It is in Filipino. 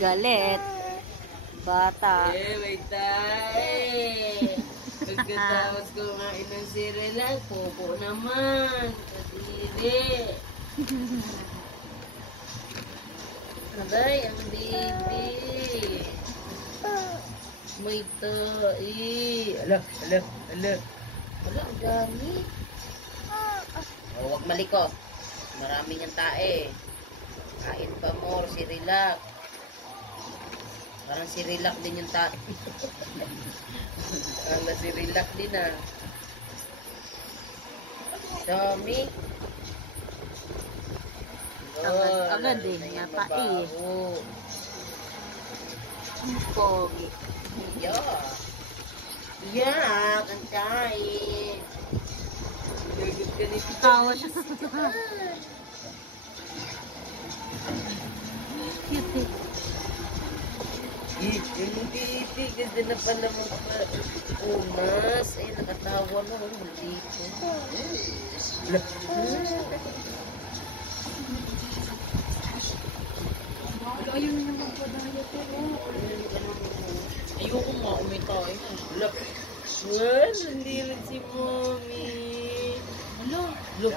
Galit. Bata. Wait tayo. Pagkatapos kumain ng sirilag, popo naman. Kadiri. Aray, ang baby. May tae. Ala. Ala, ang dami. Huwag malikot. Marami niyang tae. Kain pa more, sirilag. Parang sirilak din yung tae. Parang sirilak din ah. Dami. Agad din niya tae. Pogi. Yeah, ang tae. Nagod ka nito. Tawa siya. Cute eh. Yung titi, ganda na pala mag-umas. Ay, nakatawa na. Ang dito. Ayun na magpadaya ko. Ayoko nga, umitaw. Well, hindi rin si Mommy. Ano? Look.